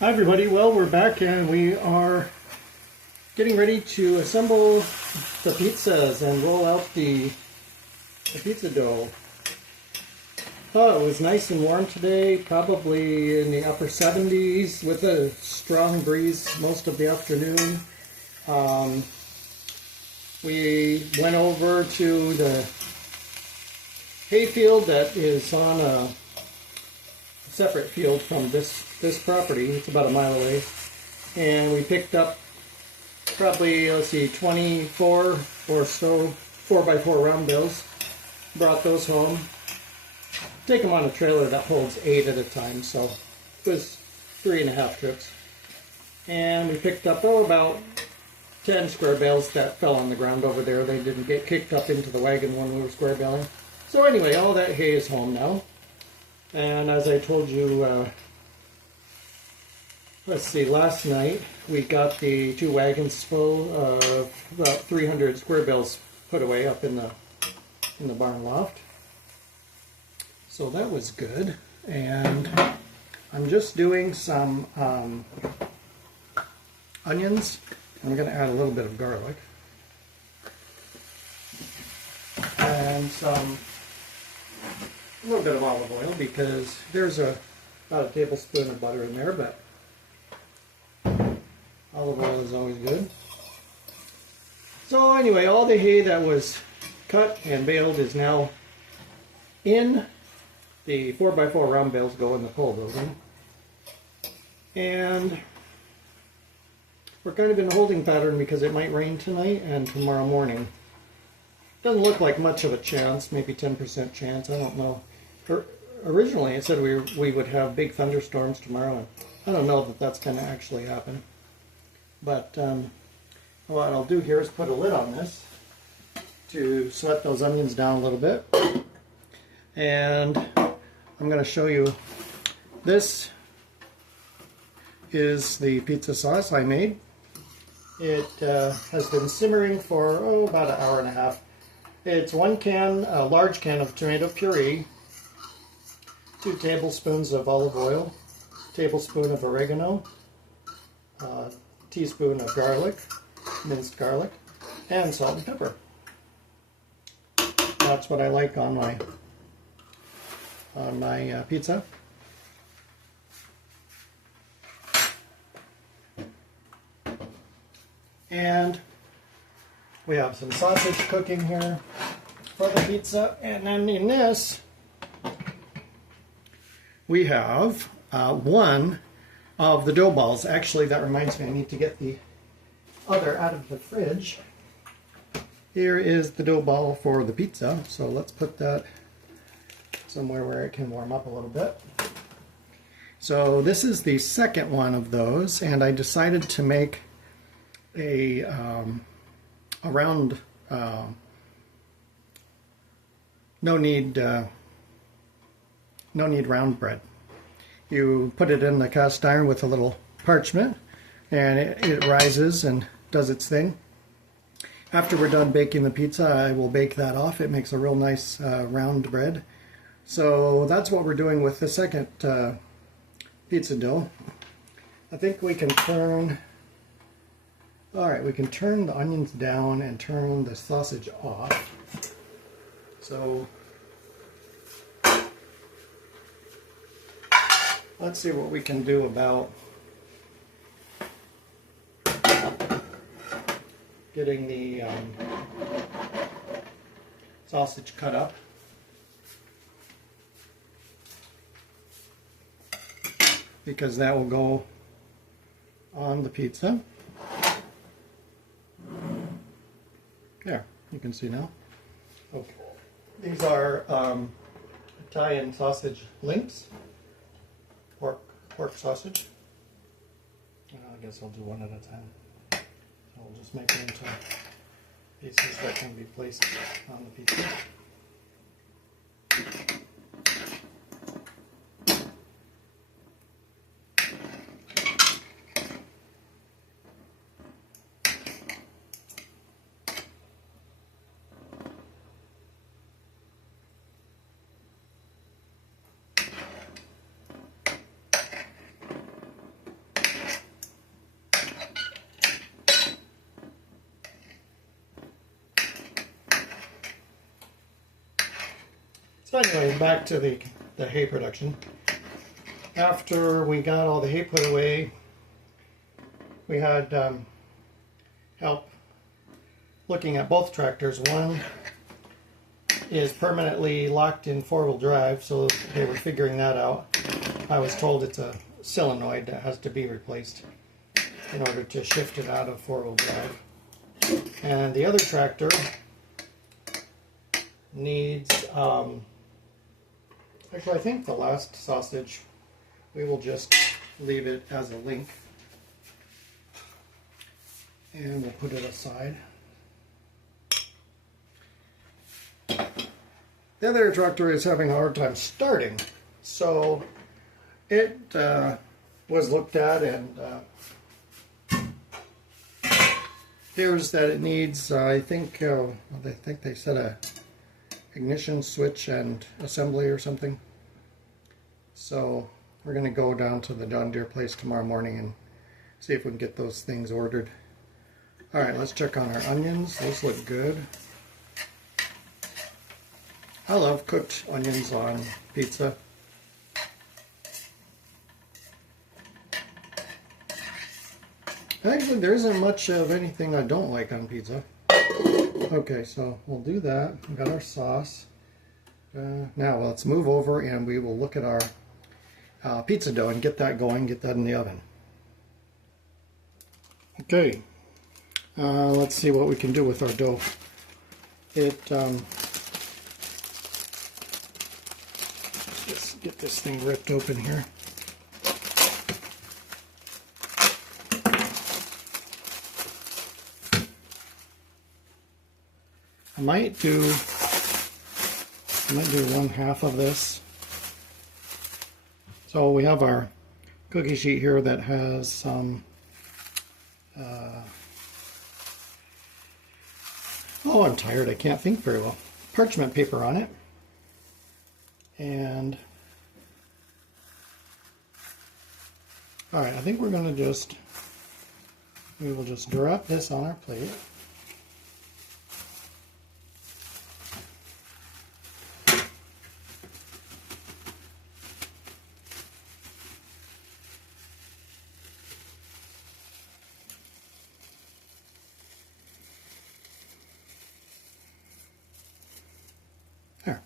Hi everybody, well we're back and we are getting ready to assemble the pizzas and roll out the pizza dough. Oh, it was nice and warm today, probably in the upper 70s with a strong breeze most of the afternoon. We went over to the hayfield that is on a separate field from this property. It's about a mile away, and we picked up probably, let's see, 24 or so 4x4 round bales. Brought those home. Take them on a trailer that holds 8 at a time, so it was 3.5 trips. And we picked up about 10 square bales that fell on the ground over there. They didn't get kicked up into the wagon when we were square baling. So anyway, all that hay is home now. And as I told you, let's see, last night we got the 2 wagons full of about 300 square bales put away up in the barn loft. So that was good. And I'm just doing some onions. I'm going to add a little bit of garlic. And a little bit of olive oil, because there's about a tablespoon of butter in there, but olive oil is always good. So anyway, all the hay that was cut and baled is now in the 4x4 round bales go in the pole building. And we're kind of in a holding pattern because it might rain tonight and tomorrow morning. Doesn't look like much of a chance, maybe 10% chance, I don't know. Originally it said we would have big thunderstorms tomorrow, and I don't know that that's going to actually happen. But what I'll do here is put a lid on this to sweat those onions down a little bit. And I'm going to show you, this is the pizza sauce I made. It has been simmering for about an hour and a half. It's 1 can, a large can of tomato puree, 2 tablespoons of olive oil, tablespoon of oregano, teaspoon of garlic, minced garlic, and salt and pepper. That's what I like on my pizza. And we have some sausage cooking here for the pizza, and then in this we have one of the dough balls. Actually, that reminds me, I need to get the other out of the fridge. Here is the dough ball for the pizza, so let's put that somewhere where it can warm up a little bit. So this is the second one of those, and I decided to make a round, no need round bread. You put it in the cast iron with a little parchment, and it rises and does its thing. After we're done baking the pizza, I will bake that off. It makes a real nice round bread. So that's what we're doing with the second pizza dough. I think we can turn, alright, we can turn the onions down and turn the sausage off. So let's see what we can do about getting the sausage cut up. Because that will go on the pizza. There, you can see now. Okay. These are Italian sausage links. Pork sausage. I guess I'll do one at a time. So I'll just make them into pieces that can be placed on the pizza. anyway, back to the hay production. After we got all the hay put away, we had help looking at both tractors. One is permanently locked in four-wheel drive, so they were figuring that out. I was told it's a solenoid that has to be replaced in order to shift it out of four-wheel drive. And the other tractor needs, actually I think the last sausage, we will just leave it as a link. And we'll put it aside. The other tractor is having a hard time starting, so it was looked at and appears that it needs, I think they said a ignition switch and assembly or something. So we're going to go down to the John Deere place tomorrow morning and see if we can get those things ordered. Alright, let's check on our onions. Those look good. I love cooked onions on pizza. Actually, there isn't much of anything I don't like on pizza. Okay, so we'll do that. We've got our sauce. Now let's move over and we will look at our pizza dough and get that going, get that in the oven. Okay, let's see what we can do with our dough. Let's get this thing ripped open here. I might do 1/2 of this. So we have our cookie sheet here that has some oh, I'm tired, I can't think very well. Parchment paper on it. And alright, I think we're going to we will just drop this on our plate. There.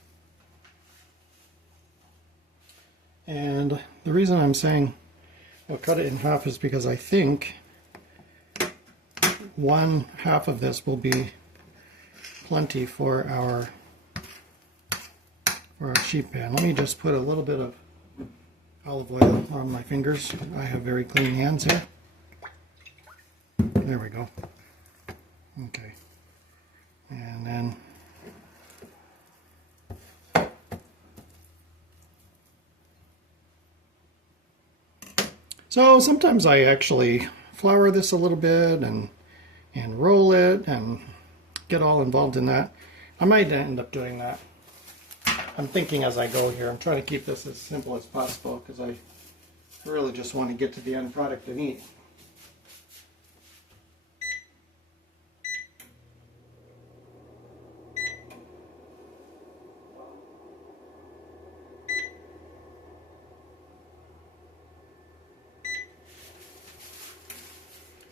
And the reason I'm saying we'll cut it in half is because I think 1/2 of this will be plenty for our sheet pan. Let me just put a little bit of olive oil on my fingers. I have very clean hands here. There we go. Okay. And then so sometimes I actually flour this a little bit and roll it and get all involved in that. I might end up doing that. I'm thinking as I go here. I'm trying to keep this as simple as possible because I really just want to get to the end product and eat.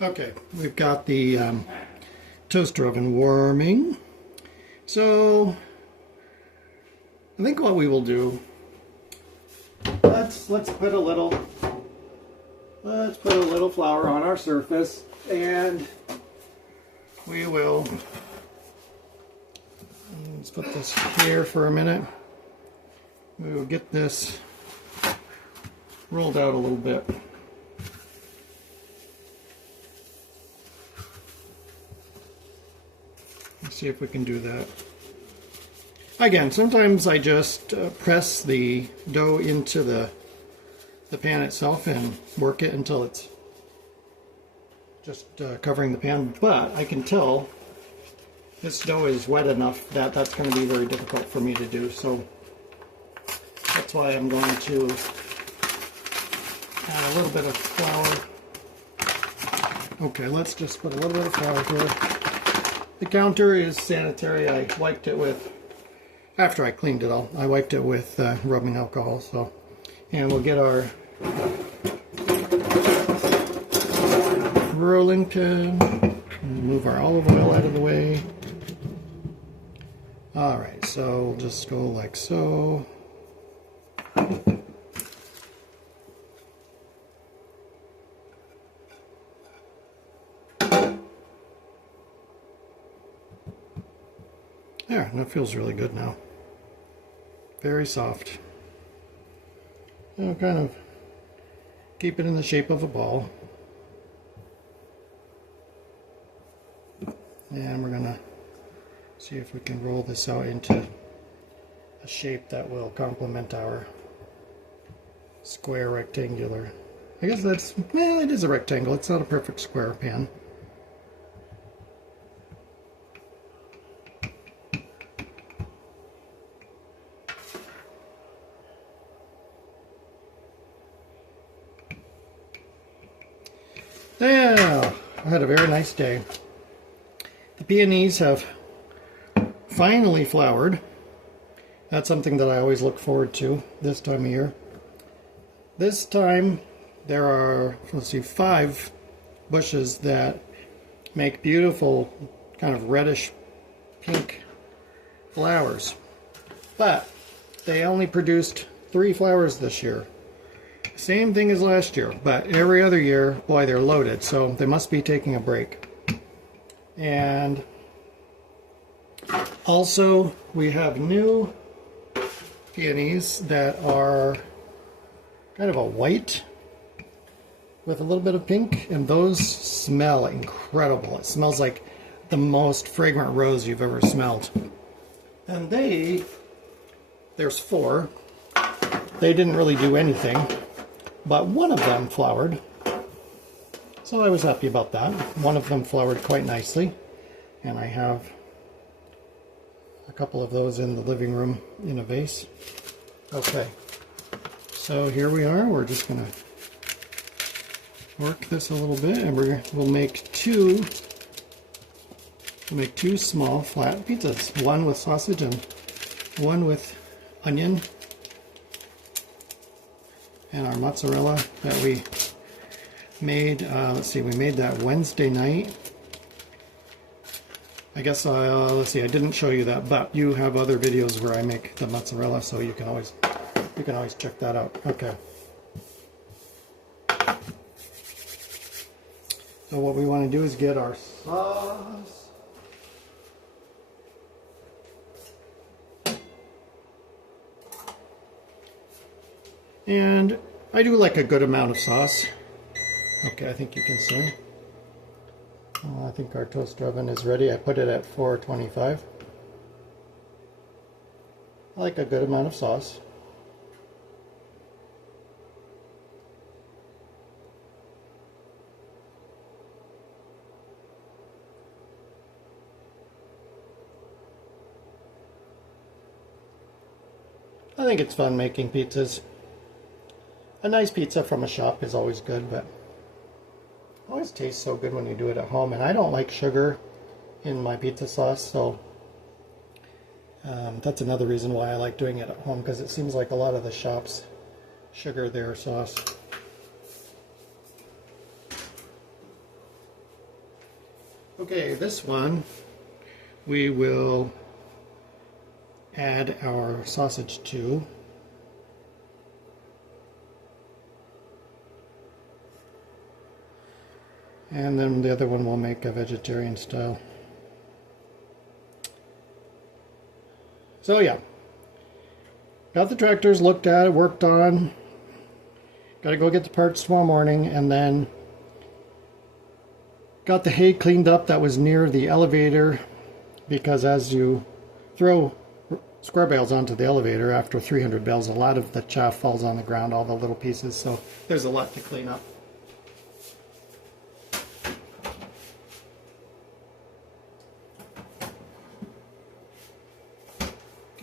Okay, we've got the toaster oven warming. So I think what we will do, let's put a little flour on our surface, and we will let's put this here for a minute. We will get this rolled out a little bit. See if we can do that. Again, sometimes I just press the dough into the pan itself and work it until it's just covering the pan, but I can tell this dough is wet enough that that's going to be very difficult for me to do, so that's why I'm going to add a little bit of flour. Okay, let's just put a little bit of flour here. The counter is sanitary. I wiped it with after I cleaned it all. I wiped it with rubbing alcohol. So, and we'll get our rolling pin, move our olive oil out of the way. All right, so we'll just go like so. There, that feels really good now. Very soft. I'll kind of keep it in the shape of a ball. And we're gonna see if we can roll this out into a shape that will complement our square rectangular. I guess that's, well, it is a rectangle. It's not a perfect square pan. Yeah, I had a very nice day. The peonies have finally flowered. That's something that I always look forward to this time of year. This time there are, let's see, 5 bushes that make beautiful kind of reddish pink flowers. But they only produced 3 flowers this year. Same thing as last year, but every other year, boy, they're loaded, so they must be taking a break. And also, we have new peonies that are kind of a white with a little bit of pink, and those smell incredible. It smells like the most fragrant rose you've ever smelled. And there's 4. They didn't really do anything, but one of them flowered. So I was happy about that. One of them flowered quite nicely, and I have a couple of those in the living room in a vase. Okay, so here we are. We're just gonna work this a little bit, and we'll make two small flat pizzas. One with sausage and one with onion. And our mozzarella that we made, let's see, we made that Wednesday night. I guess, let's see, I didn't show you that, but you have other videos where I make the mozzarella, so you can always check that out. Okay. So what we want to do is get our sauce. And I do like a good amount of sauce. Okay, I think you can see. I think our toaster oven is ready. I put it at 425. I like a good amount of sauce. I think it's fun making pizzas. A nice pizza from a shop is always good, but it always tastes so good when you do it at home. And I don't like sugar in my pizza sauce, so that's another reason why I like doing it at home, because it seems like a lot of the shops sugar their sauce. Okay, this one we will add our sausage to. And then the other one we'll make a vegetarian style. So yeah, got the tractors looked at, worked on. Got to go get the parts tomorrow morning, and then got the hay cleaned up that was near the elevator, because as you throw square bales onto the elevator after 300 bales, a lot of the chaff falls on the ground, all the little pieces, so there's a lot to clean up.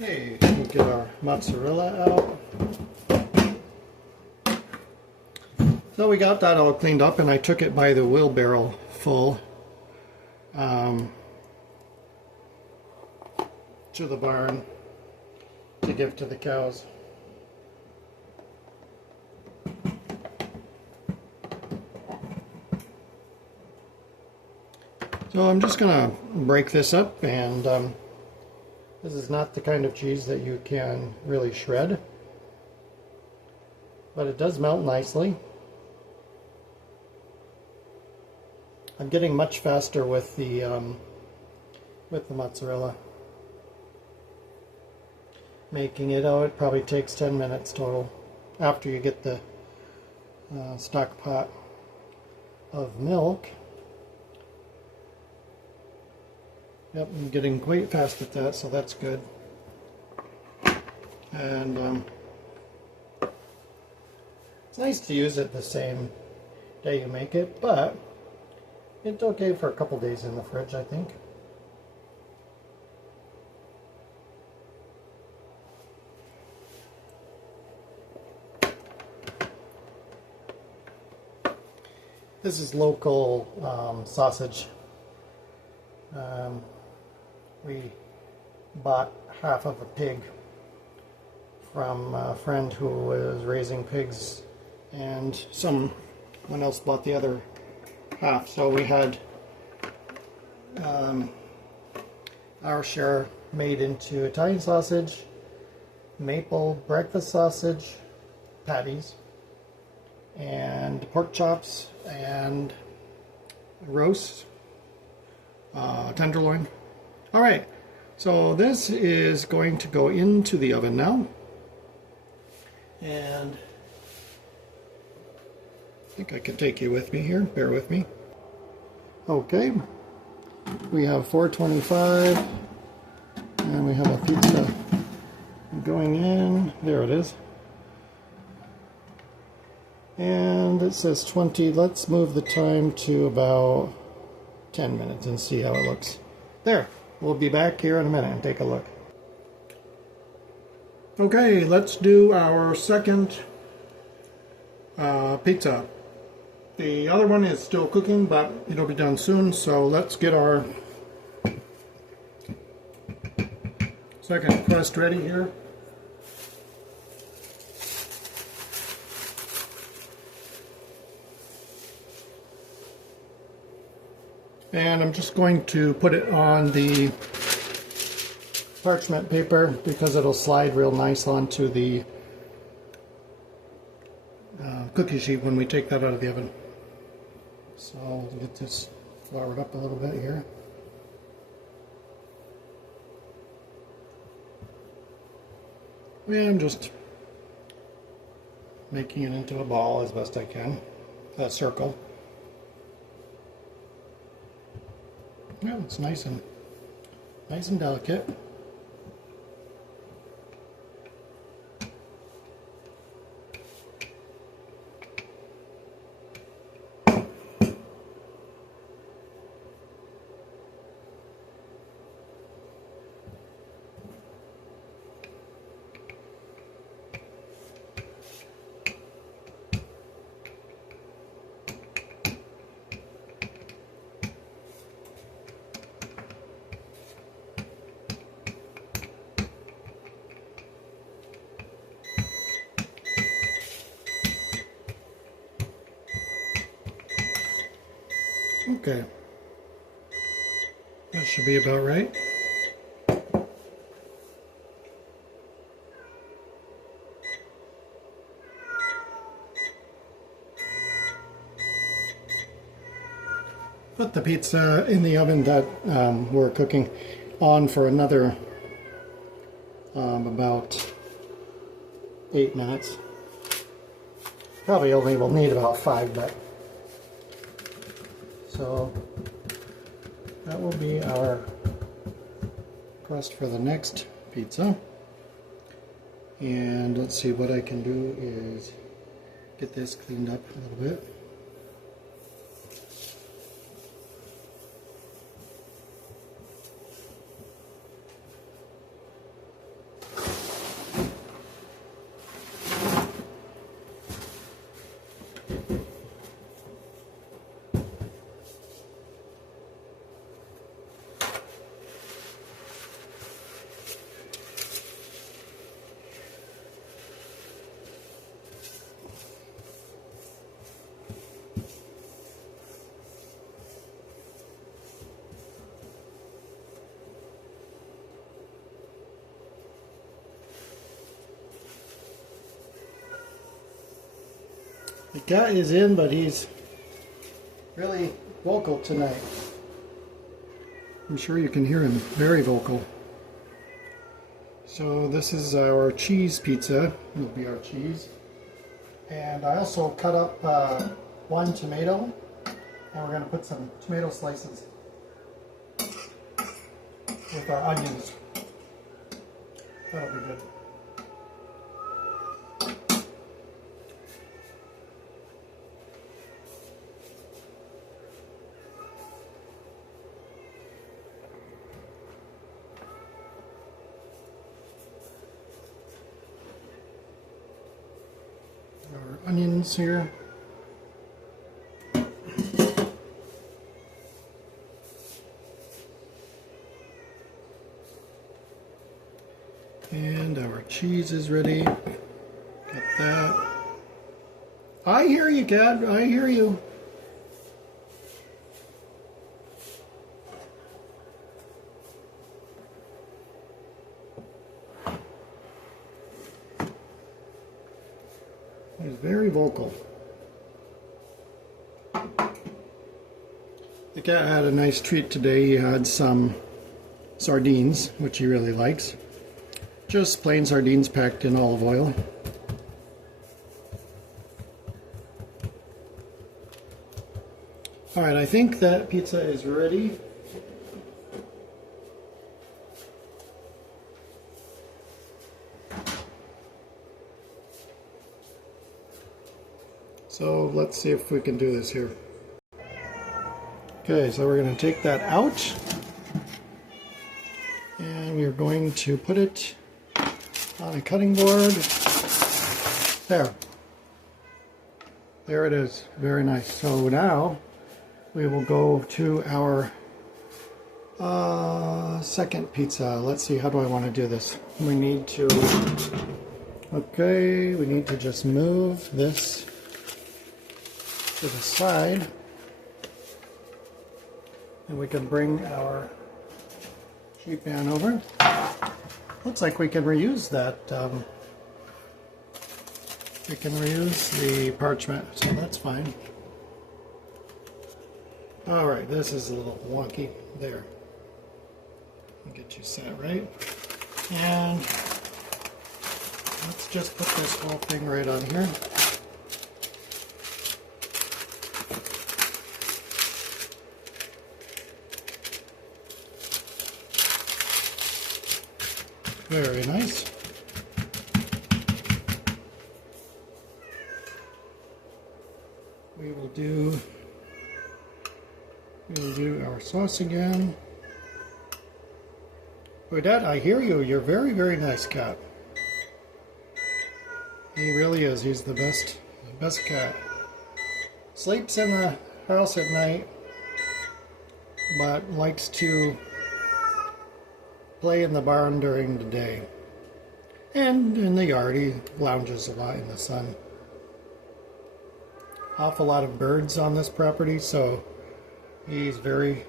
Okay, we'll get our mozzarella out. So we got that all cleaned up, and I took it by the wheelbarrow full to the barn. to give to the cows. So I'm just gonna break this up, and this is not the kind of cheese that you can really shred, but it does melt nicely. I'm getting much faster with the mozzarella. Making it, it probably takes 10 minutes total after you get the stock pot of milk. Yep, I'm getting quite fast at that, so that's good. And it's nice to use it the same day you make it, but it's okay for a couple days in the fridge, I think. This is local sausage. We bought half of a pig from a friend who was raising pigs, and someone else bought the other half. So we had our share made into Italian sausage, maple breakfast sausage patties, and pork chops, and roast tenderloin. All right, so this is going to go into the oven now, and I think I can take you with me here. Bear with me. Okay, we have 425, and we have a pizza going in. There it is. And it says 20. Let's move the time to about 10 minutes and see how it looks. There. We'll be back here in a minute and take a look. Okay, let's do our second pizza. The other one is still cooking, but it'll be done soon, so let's get our second crust ready here. And I'm just going to put it on the parchment paper because it'll slide real nice onto the cookie sheet when we take that out of the oven. So I'll get this floured up a little bit here. And I'm just making it into a ball as best I can, a circle. Yeah, it's nice and delicate. Okay, that should be about right. Put the pizza in the oven that we're cooking on for another about 8 minutes. Probably only will need about 5, but so that will be our crust for the next pizza. And let's see, what I can do is get this cleaned up a little bit. Scott is in, but he's really vocal tonight. I'm sure you can hear him, very vocal. So this is our cheese pizza. It'll be our cheese. And I also cut up one tomato, and we're going to put some tomato slices with our onions. That'll be good. Our onions here. And our cheese is ready. Got that. I hear you, Gad. I hear you. He's very vocal. The cat had a nice treat today. He had some sardines, which he really likes. Just plain sardines packed in olive oil. Alright, I think that pizza is ready. So let's see if we can do this here. Okay, so we're going to take that out. And we're going to put it on a cutting board. There. There it is. Very nice. So now we will go to our second pizza. Let's see, how do I want to do this? We need to, okay, we need to just move this to the side. And we can bring our sheet pan over. Looks like we can reuse that. We can reuse the parchment, so that's fine. Alright, this is a little wonky. There. I'll get you set right. And let's just put this whole thing right on here. Very nice. We will do our sauce again. Boy, Dad, I hear you. You're very, very nice cat. He really is. He's the best cat. Sleeps in the house at night, but likes to play in the barn during the day. And in the yard, he lounges a lot in the sun. Awful lot of birds on this property, so he's very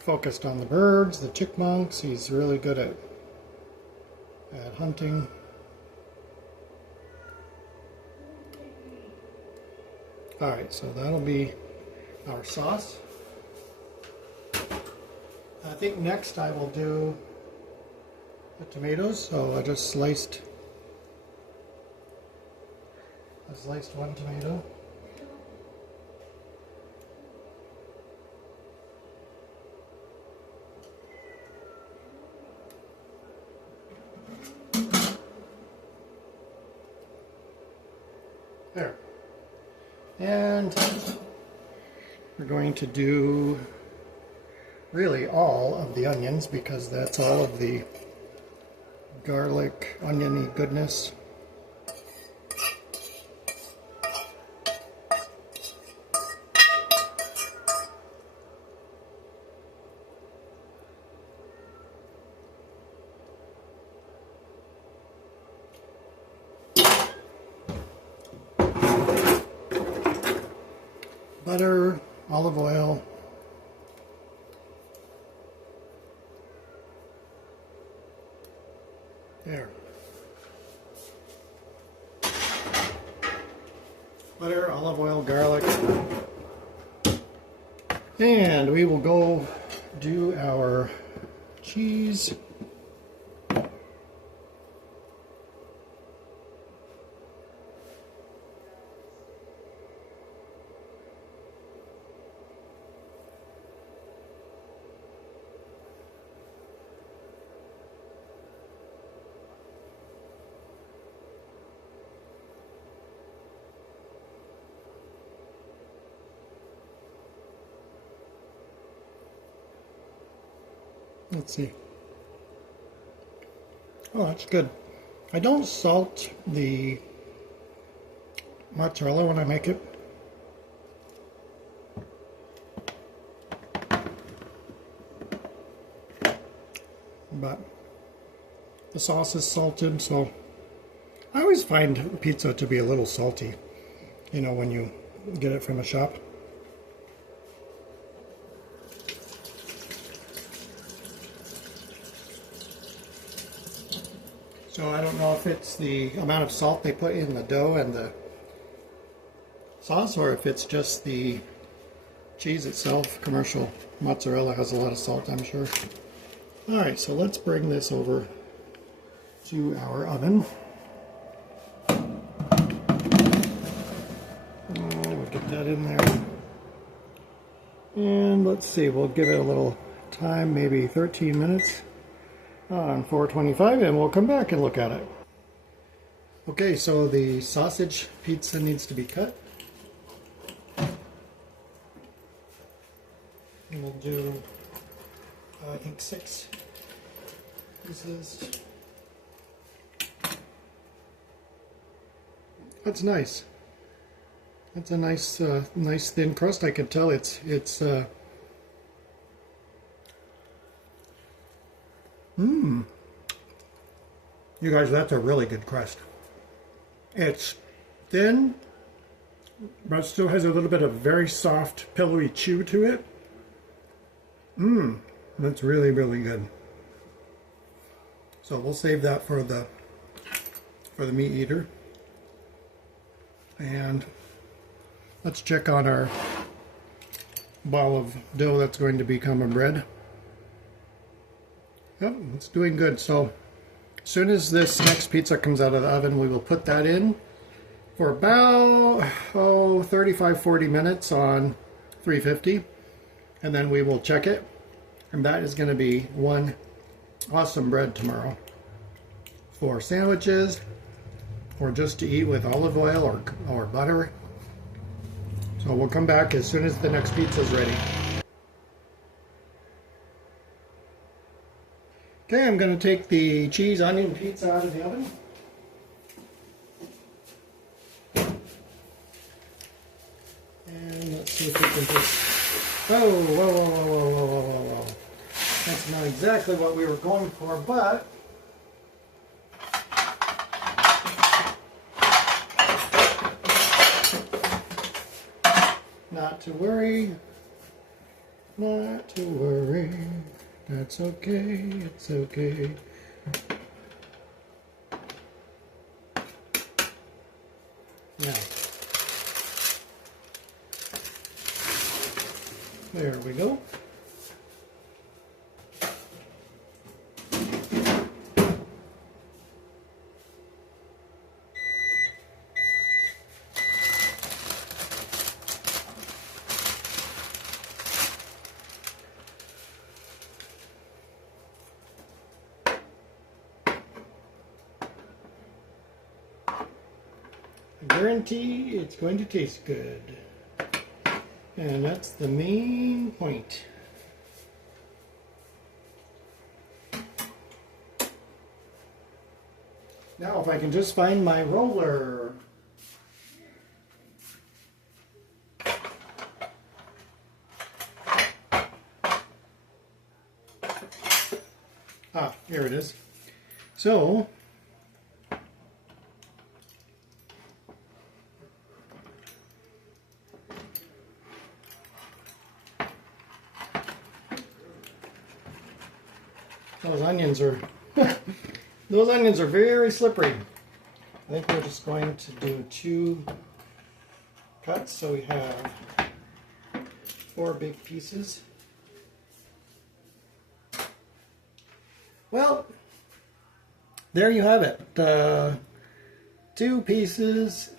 focused on the birds, the chipmunks. He's really good at hunting. Alright, so that'll be our sauce. I think next I will do the tomatoes, so I just sliced one tomato. There. And we're going to do really all of the onions, because that's all of the garlic, oniony goodness. Butter, olive oil. There. butter, olive oil, garlic. And we will go do our cheese. Let's see. Oh, that's good. I don't salt the mozzarella when I make it. But the sauce is salted, so I always find pizza to be a little salty, you know, when you get it from a shop. So I don't know if it's the amount of salt they put in the dough and the sauce, or if it's just the cheese itself. Commercial mozzarella has a lot of salt, I'm sure. Alright, so let's bring this over to our oven. We'll get that in there. And let's see, we'll give it a little time, maybe 13 minutes. On 425, and we'll come back and look at it. Okay, so the sausage pizza needs to be cut. And we'll do, I think, 6 pieces. That's nice. That's a nice, nice thin crust. I can tell it's You guys, that's a really good crust. It's thin, but it still has a little bit of very soft, pillowy chew to it. That's really, really good. So we'll save that for the meat eater. And let's check on our ball of dough that's going to become a bread. Yep, it's doing good. So as soon as this next pizza comes out of the oven, we will put that in for about 35-40 minutes on 350, and then we will check it, and that is going to be one awesome bread tomorrow for sandwiches or just to eat with olive oil or butter. So we'll come back as soon as the next pizza is ready. Okay, I'm going to take the cheese onion pizza out of the oven. And let's see if we can just... Whoa. That's not exactly what we were going for, but... Not to worry. Not to worry. That's okay, it's okay. Now, there we go. I guarantee it's going to taste good. And that's the main point. Now if I can just find my roller. Ah, here it is. So those onions are those onions are very slippery. I think we're just going to do 2 cuts. So we have 4 big pieces. Well, there you have it. 2 pizzas.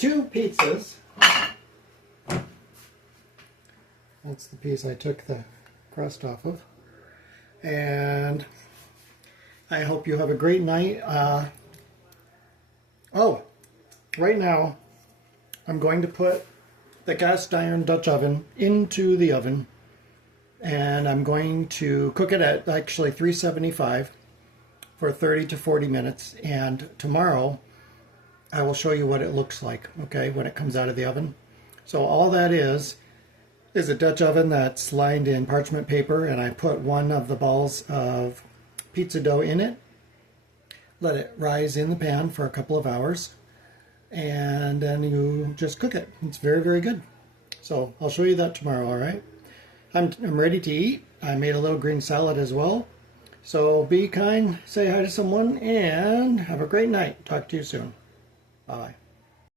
That's the piece I took the crust off of. And I hope you have a great night. Right now I'm going to put the cast iron Dutch oven into the oven, and I'm going to cook it at actually 375 for 30 to 40 minutes, and tomorrow I will show you what it looks like, okay, when it comes out of the oven. So all that is a Dutch oven that's lined in parchment paper, and I put one of the balls of pizza dough in it, let it rise in the pan for a couple of hours, and then you just cook it. It's very, very good. So I'll show you that tomorrow, all right? I'm ready to eat. I made a little green salad as well. So be kind, say hi to someone, and have a great night. Talk to you soon. Bye-bye.